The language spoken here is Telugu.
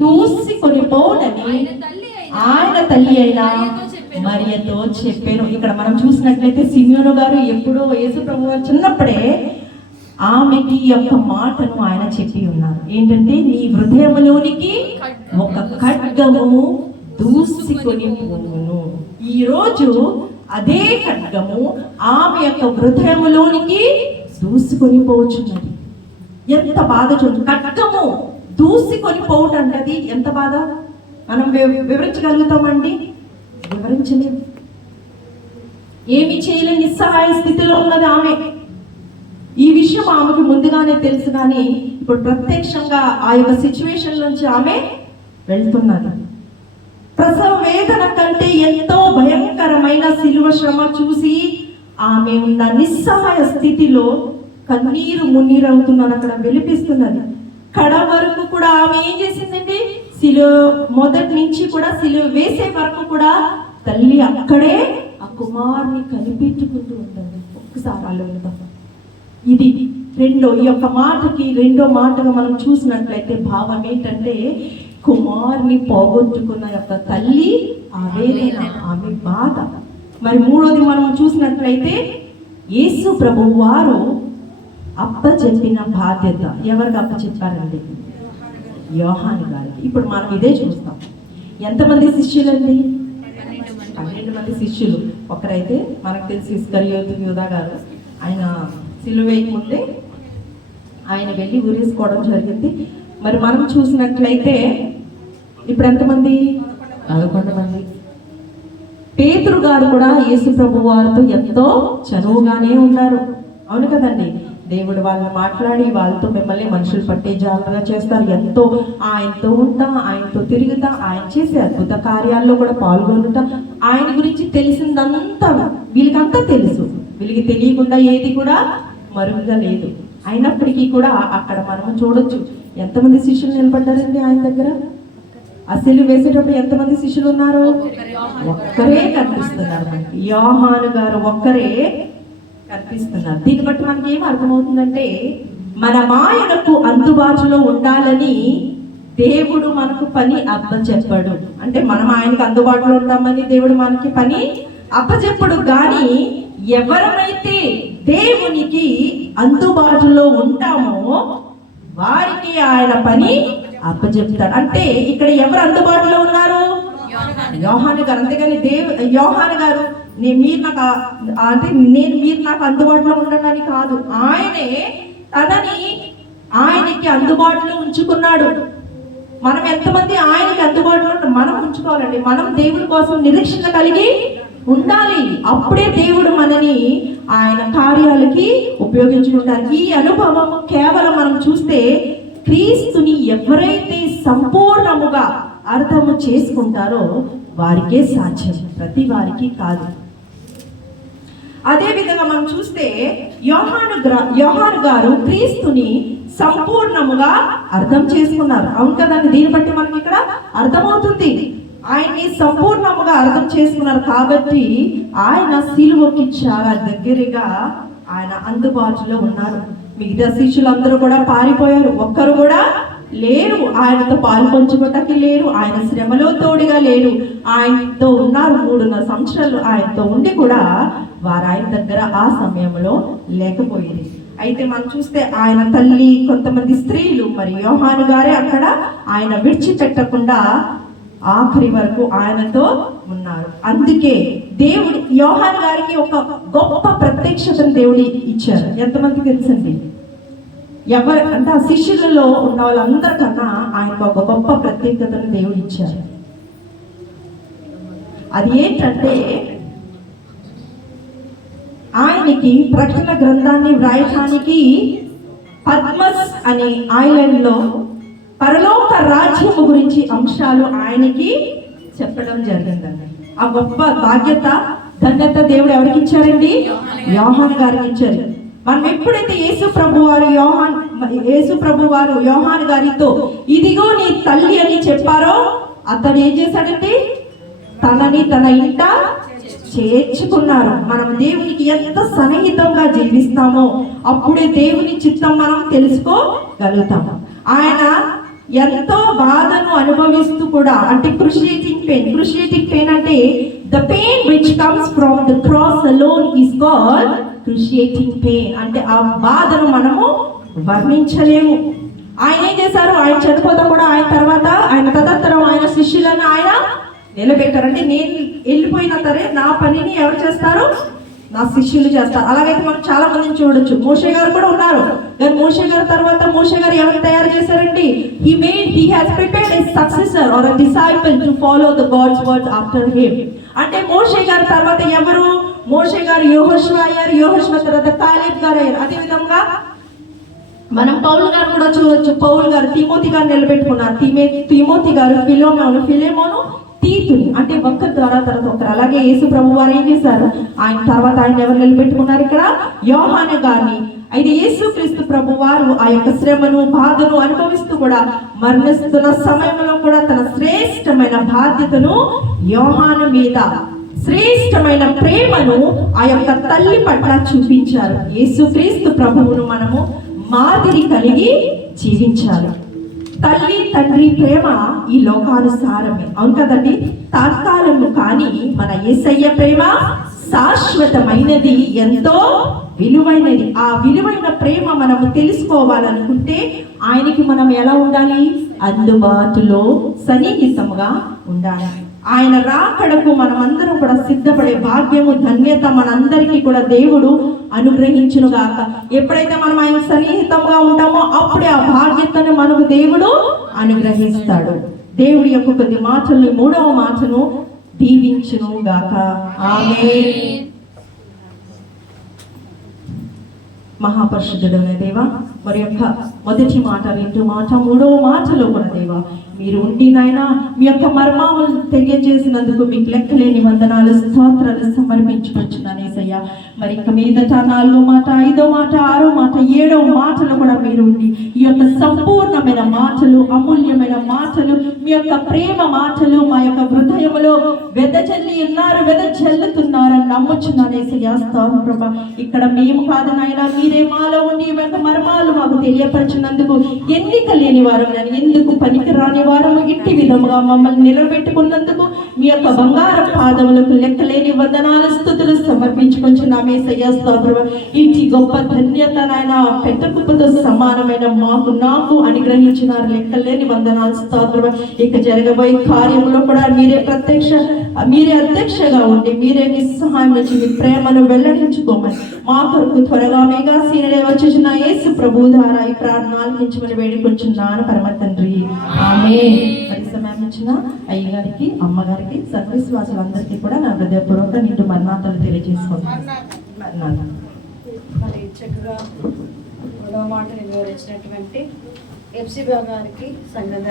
దూసుకొని పోనని ఆయన తల్లి అయిన మరియతో చెప్పెను. ఇక్కడ మనం చూసినట్లయితే సిమియోను గారు ఎప్పుడో యేసు ప్రభు చిన్నప్పుడే ఆమెకి యొక్క మాటను ఆయన చెప్పి ఉన్నారు. ఏంటంటే నీ హృదయంలోనికి ఒక ఖడ్గము దూసుకొని పోవును ఈ రోజు అదే ఖడ్గము ఆమె యొక్క హృదయములోనికి దూసుకొని పోవచ్చున్నది ఎంత బాధ చూడు ఖడ్గము దూసుకొని పోవటం అంటే ఎంత బాధ? మనం వివరించగలుగుతామండి? వివరించలేదు ఏమి చేయలేని నిస్సహాయ స్థితిలో ఉన్నది ఆమె. ఈ విషయం ఆమెకు ముందుగానే తెలుసు కానీ ఇప్పుడు ప్రత్యక్షంగా ఆ యొక్క సిచ్యువేషన్ నుంచి ఆమె వెళ్తున్నది. ప్రసవ వేదన కంటే ఎంతో భయంకరమైన శిలువ శ్రమ చూసి ఆమె ఉన్న నిస్సహాయ స్థితిలో కన్నీరు మున్నీరవుతున్నది. అక్కడ వెలిపిస్తున్నది కడ వరకు కూడా ఆమె ఏం చేసిందండి శిలువ మొదటి నుంచి కూడా శిలువ వేసే వరకు కూడా తల్లి అక్కడే ఆ కుమారుని కనిపెట్టుకుంటూ ఉంటుంది. ఒక్కసారి ఆలోచిద్దాం. ఇది రెండో ఈ యొక్క మాటకి రెండో మాటగా మనం చూసినట్లయితే భావం ఏంటంటే కుమారుని పోగొట్టుకున్న యొక్క తల్లి ఆవేదన ఆమె బాధ మరి మూడోది మనం చూసినట్లయితే యేసు ప్రభు వారు అప్పచెప్పిన బాధ్యత ఎవరికి అప్పచెప్పారండి యోహాని గారికి. ఇప్పుడు మనం ఇదే చూస్తాం. ఎంతమంది శిష్యులండి? పన్నెండు మంది శిష్యులు. ఒకరైతే మనకు తెలిసి ఇస్కరియోతు యూదా గారు. ఆయన సిలువేకి ముందే ఆయన వెళ్ళి ఊరేసుకోవడం జరిగింది. మరి మనం చూసినట్లయితే ఇప్పుడు ఎంతమంది? పదకొండు మంది. పేతురు గారు కూడా యేసు ప్రభు వారితో ఎంతో చనువుగానే ఉన్నారు. అవును కదండి? దేవుడు వాళ్ళని మాట్లాడి వాళ్ళతో మిమ్మల్ని మనుషులు పట్టే జాగ్రత్తగా చేస్తారు. ఎంతో ఆయనతో ఉంటా ఆయనతో తిరుగుతా ఆయన చేసే అద్భుత కార్యాల్లో కూడా పాల్గొనుట ఆయన గురించి తెలిసిందంతా వీళ్ళకంతా తెలుసు. వీళ్ళకి తెలియకుండా ఏది కూడా మరుగుగా లేదు. అయినప్పటికీ కూడా అక్కడ మనం చూడొచ్చు. ఎంతమంది శిష్యులు నిలబడ్డారండి ఆయన దగ్గర? అసలు వేసేటప్పుడు ఎంతమంది శిష్యులు ఉన్నారు? ఒక్కరే కనిపిస్తున్నారు యోహాను గారు ఒక్కరే కనిపిస్తున్నారు దీన్ని బట్టి మనకి ఏం అర్థమవుతుందంటే మన మాయనకు అందుబాటులో ఉండాలని దేవుడు మనకు పని అప్పచెప్పడు. అంటే మనం ఆయనకు అందుబాటులో ఉంటామని దేవుడు మనకి పని అప్పచెప్పడు. కానీ ఎవరైతే దేవునికి అందుబాటులో ఉంటామో వారికి ఆయన పని అప్పచెప్తాడు. అంటే ఇక్కడ ఎవరు అందుబాటులో ఉన్నారు? యోహాను గారు. అంతేగాని దేవు యోహాను గారు నేను మీరు నాకు అంటే నేను మీరు నాకు అందుబాటులో ఉండడానికి కాదు. ఆయనే తనని ఆయనకి అందుబాటులో ఉంచుకున్నాడు. మనం ఎంతమంది ఆయనకి అందుబాటులో మనం ఉంచుకోవాలండి. మనం దేవుడి కోసం నిరీక్షణ కలిగి ఉండాలి. అప్పుడే దేవుడు మనని ఆయన కార్యాలకి ఉపయోగించుకుంటారు. ఈ అనుభవం కేవలం మనం చూస్తే క్రీస్తుని ఎవరైతే సంపూర్ణముగా అర్థము చేసుకుంటారో వారికే సాధ్యం. ప్రతి వారికి కాదు. అదే విధంగా మనం చూస్తే యోహాను యోహాను గారు క్రీస్తుని సంపూర్ణముగా అర్థం చేసుకున్నారు. అవును కదండి దీన్ని బట్టి మనకి ఇక్కడ అర్థమవుతుంది. ఆయన్ని సంపూర్ణముగా అర్థం చేసుకున్నారు కాబట్టి ఆయన సిలువకి చాలా దగ్గరగా ఆయన అందుబాటులో ఉన్నారు. మిగతా శిష్యులందరూ కూడా పారిపోయారు. ఒక్కరు కూడా లేరు. ఆయనతో పాలు పంచుకోవటానికి లేరు. ఆయన శ్రమలో తోడుగా లేరు. ఆయనతో ఉన్నారు. మూడున్నర సంవత్సరాలు ఆయనతో ఉండి కూడా వారు ఆయన దగ్గర ఆ సమయంలో లేకపోయేది. అయితే మనం చూస్తే ఆయన తల్లి కొంతమంది స్త్రీలు మరి యోహాను గారే అక్కడ ఆయన విడిచిపెట్టకుండా ఆఖరి వరకు ఆయనతో ఉన్నారు. అందుకే దేవుడు యోహాను గారికి ఒక గొప్ప ప్రత్యక్షతను దేవుడి ఇచ్చారు. ఎంతమందికి తెలుసండి? ఎవరు అంటే ఆ శిష్యులలో ఉన్న వాళ్ళందరికన్నా ఆయనకు ఒక గొప్ప ప్రత్యేకతను దేవుడు ఇచ్చారు. అది ఏంటంటే ఆయనకి ప్రకటన గ్రంథాన్ని వ్రాయటానికి పద్మస్ అనే ఐలాండ్లో పరలోక రాజ్యము గురించి అంశాలు ఆయనకి చెప్పడం జరిగిందండి. ఆ గొప్ప బాధ్యత ధన్యత దేవుడు ఎవరికి ఇచ్చారండి? యోహాన్ గారికి ఇచ్చారు. మనం ఎప్పుడైతే యేసు ప్రభు వారు యోహాన్ యేసు ప్రభు వారు యోహాన్ గారితో ఇదిగో నీ తల్లి అని చెప్పారో అతడు ఏం చేశాడంటే తనని తన ఇంట చేర్చుకున్నారు. మనం దేవునికి ఎంత సన్నిహితంగా జీవిస్తామో అప్పుడే దేవుని చిత్తం మనం తెలుసుకోగలుగుతాము ఆయన ఎంతో బాధను అనుభవిస్తూ కూడా అంటే క్రుషియేటింగ్ పెయిన్ క్రుషియేటింగ్ పెయిన్ అంటే the pain which comes from the cross alone is called excruciating pain అంటే ఆ బాధను మనము వర్ణించలేము. ఆయన ఏం చేశారు? ఆయన చనిపోతా కూడా ఆయన తర్వాత ఆయన తదనంతరం ఆయన శిష్యులను ఆయన నిలబెట్టారు అంటే నేను వెళ్ళిపోయిన సరే నా పనిని ఎవరు చేస్తారు? నా శిష్యులు చేస్తారు. అలాగైతే మనం చాలా మందిని చూడొచ్చు. మోషే గారు కూడా ఉన్నారు. కానీ మోషే గారు తర్వాత మోషే గారు ఎవరు తయారు చేశారండి? He made he has prepared a successor or a disciple to follow the God's words after him అంటే మోషే గారు తర్వాత ఎవరు? మోషే గారు యోహోష్వ అయ్యారు యోహోష్వ తర్వాత కాలేబ్ గారు అయ్యారు. అదే విధంగా మనం పౌల్ గారు కూడా చూడొచ్చు. పౌల్ గారు తిమోతి గారు నిలబెట్టుకున్నారు. తిమే తిమోతి గారు ఫిలోమోను ఫిలేమోను తీతుని అంటే ఒక్క ద్వారా తర్వాత ఒకరు అలాగే యేసు ప్రభు వారు ఏం చేశారు? ఆయన తర్వాత ఆయన ఎవరు నిలబెట్టుకున్నారు ఇక్కడ? యోహాను గారిని. అయితే యేసు క్రీస్తు ప్రభు వారు ఆ యొక్క శ్రమను బాధను అనుభవిస్తూ కూడా మరణిస్తున్న సమయంలో కూడా తన శ్రేష్టమైన బాధ్యతను యోహాను మీద శ్రేష్టమైన ప్రేమను ఆ యొక్క తల్లి పట్ల చూపించారు. యేసుక్రీస్తు ప్రభువును మనము మాదిరి కలిగి జీవించాలి. తల్లి తండ్రి ప్రేమ ఈ లోకానుసారమే. అవును కదండి? తాత్కాలము కానీ మన యేసయ్య ప్రేమ శాశ్వతమైనది ఎంతో విలువైనది. ఆ విలువైన ప్రేమ మనము తెలుసుకోవాలనుకుంటే ఆయనకి మనం ఎలా ఉండాలి? అందుబాటులో సన్నిహితముగా ఉండాలి. ఆయన రాకడకు మనమందరం కూడా సిద్ధపడే భాగ్యము ధన్యత మనందరికీ కూడా దేవుడు అనుగ్రహించును గాక ఎప్పుడైతే మనం ఆయన సన్నిహితంగా ఉంటామో అప్పుడే ఆ భాగ్యతను మనకు దేవుడు అనుగ్రహిస్తాడు. దేవుడి యొక్క కొద్ది మాటల్ని మూడవ మాటను దీవించును గాక ఆమె మహాపరిశుద్ధుడైన దేవ మరి యొక్క మొదటి మాట రెండు మాట మూడవ మాటలో కూడా దేవ మీరు ఉండి నాయన మీ యొక్క మర్మాలను తెలియజేసినందుకు మీకు లెక్కలేని వందనాలు స్తోత్రాలు సమర్పించుకొచ్చున్నాను మరి ఇక మీదట నాలుగో మాట ఐదో మాట ఆరో మాట ఏడో మాటలు కూడా మీరు ఉండి ఈ యొక్క సంపూర్ణమైన మాటలు అమూల్యమైన మాటలు మీ యొక్క ప్రేమ మాటలు మా యొక్క హృదయంలో వెదజల్లి ఉన్నారు వెదజల్లుతున్నారని నమ్ముచున్నాను ఏసయ్య స్తోత్రం ప్రభా. ఇక్కడ మేము కాదు నాయన మీరే మాలో ఉండి మీ యొక్క మర్మాలు మాకు తెలియపరిచినందుకు ఎన్నిక లేని వారం నేను ఎందుకు పనికి రాని వారము ఇట్టి విధముగా మమ్మల్ని నిలబెట్టుకున్నందుకు మీ యొక్క బంగారు పాదములకు లెక్కలేని వందనాల స్థుతులు సమర్పించుకొచ్చున్నామే సయ్యాస్తోత్రం ఇంటి గొప్ప ధన్యత నాయన పెట్టకుప్పతో సమానమైన మాకు నాకు అనుగ్రహించినారు లెక్కలేని వందనాలు స్తోత్రం. ఇక జరగబోయే కార్యంలో కూడా మీరే ప్రత్యక్ష మీరే అధ్యక్షగా ఉండి మీరే మీ సహాయం వచ్చి మీ ప్రేమను వెల్లడించుకోమని మా కొరకు త్వరగా మేఘా సీనరే వచ్చిన యేసు ప్రభు ద్వారా ఈ ప్రార్థన ఆలకించమని వేడుకొచ్చున్నాను పరమ తండ్రి. ఆమె వచ్చిన అయ్యగారికి అమ్మగారికి సర్వీస్ వాసులందరికీ కూడా నా హృదయపూర్వక నిండు మర్మాతలు తెలియజేసుకుంటాను మరి చక్కగా మూడవ మాటను వివరించినటువంటి ఎఫ్సిబా గారికి సంఘం